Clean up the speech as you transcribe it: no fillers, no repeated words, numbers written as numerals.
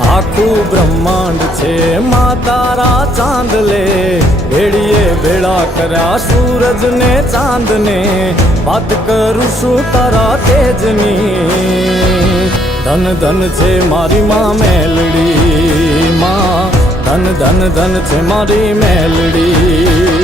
આખું બ્રહ્માંડ છે માં તારા ચાંદલે, ભેળીએ ભેળા કર્યા સૂરજ ને ચાંદ ને, વાત કરું છું તારા તેજની. ધન ધન છે મારી માં મેલડી, માં ધન ધન ધન છે મારી મેલડી.